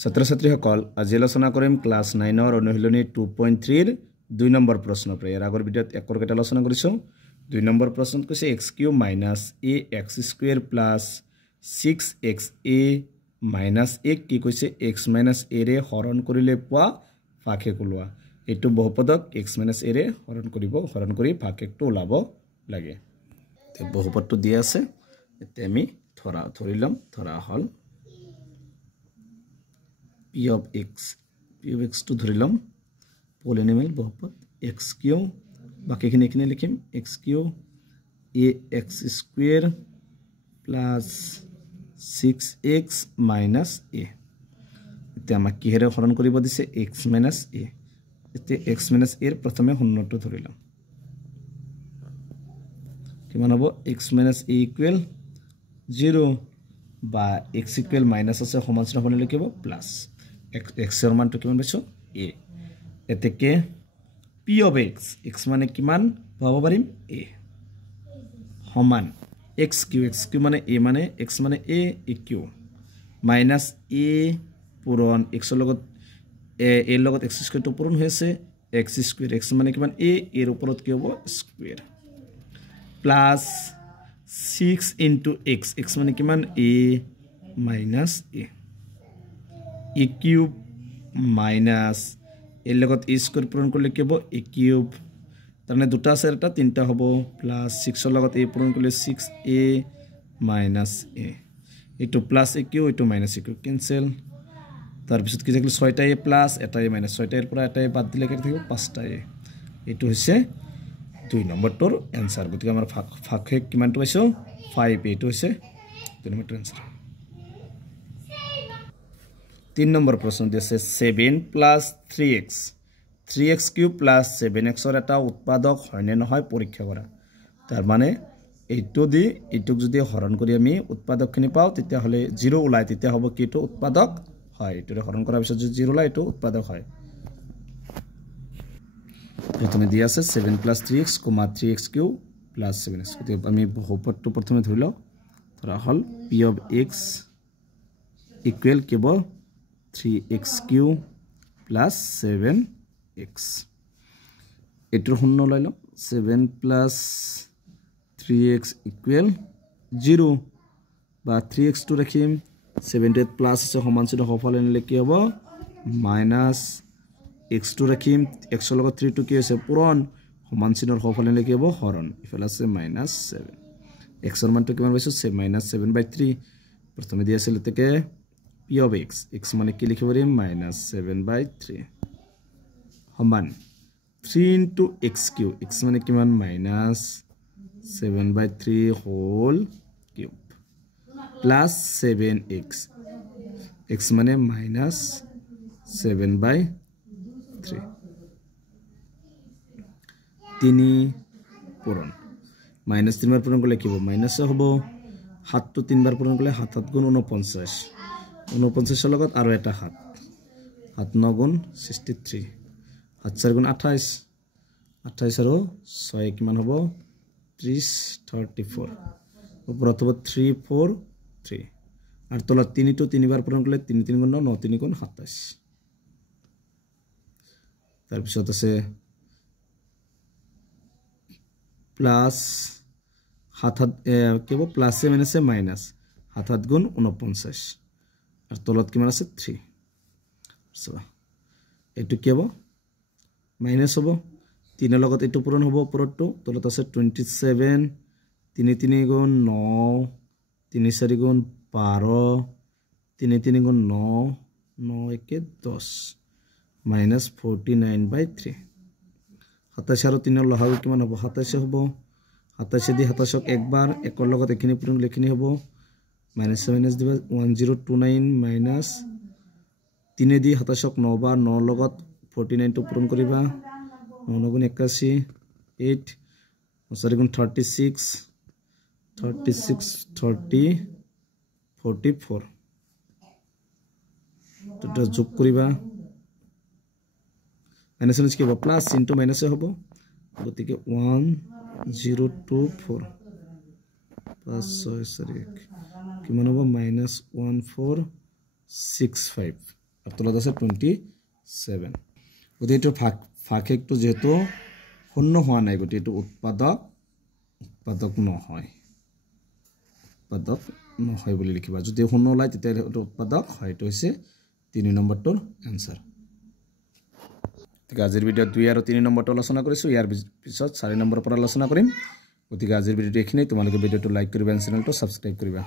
ছাত্ৰ-ছাত্ৰীসকল আজি আলোচনা কৰিম ক্লাছ 9 ৰ অনুশীলনী 2.3 ৰ 2 নম্বৰ প্ৰশ্ন পৰা ইয়াৰ আগৰ ভিডিঅ'ত একৰ কেইটা আলোচনা কৰিছো 2 নম্বৰ প্ৰশ্নত কৈছে x³ - ax² + 6xa - a কি কৈছে x - a ৰে হৰণ কৰিলে পোৱা ভাগশেষ ওলোৱা এটো বহুপদক x - a ৰে হৰণ কৰি ভাগশেষটো ওলাব লাগে তে বহুপদটো দিয়া আছে এতিয়া আমি ধৰা হল p of x to ধৰি লম পলিনোমিয়েল বহুপদ x³ বাকিখিনি এখানে লিখিম x³ ax² + 6x - a এতিয়া আমাক কিহেৰে হৰণ কৰিব দিছে x - a এতিয়া x - a এৰ প্ৰথমে শূন্যটো ধৰি লম কিমান হ'ব x - a = 0 বা x = মাইনাস আছে সমানচিহ্ন বনালে কি হ'ব প্লাস x এর মানটো কিমান পাইছো a এতেকে p of x মানে কিমান পাব পাৰিম a সমান xq মানে a মানে x মানে a eq minus a পূৰণ x এৰ লগত a এৰ লগত x² টো পূৰণ হৈছে x² x মানে কিমান a এৰ উপৰত কি হ'ব স্কয়ার প্লাস 6 into x মানে কিমান a minus a e cube minus এর লগত a স্কয়ার পূরণ করলে কি হবে a cube তারমানে দুটা আছে এটা তিনটা হবে প্লাস 6 এর লগত a পূরণ করলে 6a minus a এটো প্লাস a cube এটো মাইনাস a cube ক্যান্সেল তার পিছত কি থাকলে 6টা a প্লাস এটা a মাইনাস 6টা এর পর এটা a বাদ দিলে কি থাকিব 5টা a এটো হইছে 2 নম্বৰটোৰ आंसर গতিকে আমাৰ ভাগশেষ কিমানটো পাইছো 5 এটো হইছে 2 নম্বৰটোৰ आंसर 3 নম্বৰ প্ৰশ্ন দিছে 7 + 3x³ + 7x ৰ এটা উৎপাদক হয় নে নহয় পৰীক্ষা কৰা তাৰ মানে এইটো দি এইটোক যদি হৰণ কৰি আমি উৎপাদকখিনি পাও তেতিয়া হলে 0 ওলাই তেতিয়া হ'ব কি এটো উৎপাদক হয় এটোৰে হৰণ কৰাৰ পিছত যদি 0 ওলাই এটো উৎপাদক হয় প্রথমে দিয়া আছে 7 + 3x, 3x³ + 7x গতিকে আমি বহুপদটো প্ৰথমে ধৰি লও ধৰা হল p of x equal কি হ'ব 3x³ + 7x এটোৰ শূন্য লৈ লও 7 + 3x = 0 বা 3x টো ৰাখিম 7 টো প্লাস আছে সমানচিহ্ন হফালে নিলে কি হ'ব মাইনাস x টো ৰাখিম x এৰ লগত 3 টো কি আছে পূৰণ সমানচিহ্নৰ হফালে নিলে কি হ'ব হৰণ ইফালে আছে -7 x এৰ মানটো কিমান পাইছো -7/3 প্ৰথমে দিয়া আছিল তেকে p of x মানে কি লিখিব পাৰিম -7/3 সমান 3 into x³ x মানে কিমান -7/3 whole cube plus 7x x মানে -7/3 তিনি পূরণ -3 বার পূরণ করলে কি হবে মাইনাস হ'ব 7 তো 3 বার পূরণ করলে 7 × 49 49 এর লগত আৰু এটা 7 7 9 × 63 7 4 × 28 28 আৰু 6 কিমান হ'ব 30 34 উপৰত হ'ব 3 4 3 আর তলত 3 তো 3 বার পূরণ করলে 3 3 × 9 9 3 × 27 তার পিছত আছে প্লাস 7 কি হ'ব প্লাসে মাইনাসে মাইনাস 7 × 49 আর তলত কিমান আছে 3 সবা এটো কি হ'ব মাইনাস হ'ব 3 এর লগত এটো পূরণ হ'ব উপৰটো তলত আছে 27 3 3 × 9 3 4 × 12 3 3 × 9 9 1 10 -49/3 27 আৰু 3 ৰ লহাগু কিমান হ'ব 27 হ'ব 27 দি 27ক একবাৰ একৰ লগত এখিনি পূৰণ লিখিনি হ'ব -7 দিবা 1029 3 দি 27ক 9 বাৰ 9 লগত 49 টো পূৰণ কৰিবা 9 9 × 81 8 4 × 36 36 30 44 তো যোগ কৰিবা মাইনাস কি হ'ব প্লাস ইনটু মাইনাস হ'ব গতিকে 1024 প্লাস 6 সরি কিমান হ'ব -1465 আৰু তলত আছে 27 গতিকে এইটো ভাগশেষটো যেহেতু শূন্য হোৱা নাই গতিকে এইটো উৎপাদক নহয় বুলি লিখিবা যদি শূন্য ওলায় তেতিয়া এইটো উৎপাদক হয় এইটো হৈছে 3 নম্বৰটোৰ এনসাৰ ঠিক আজিৰ ভিডিঅ'ত 2 আৰু 3 নম্বৰটো আলোচনা কৰিছো ইয়াৰ পিছত 4 নম্বৰৰ পৰা আলোচনা কৰিম গতিকে আজিৰ ভিডিঅ'টো এইখিনি তোমালোকে ভিডিঅ'টো লাইক কৰিবা আৰু চেনেলটো সাবস্ক্ৰাইব কৰিবা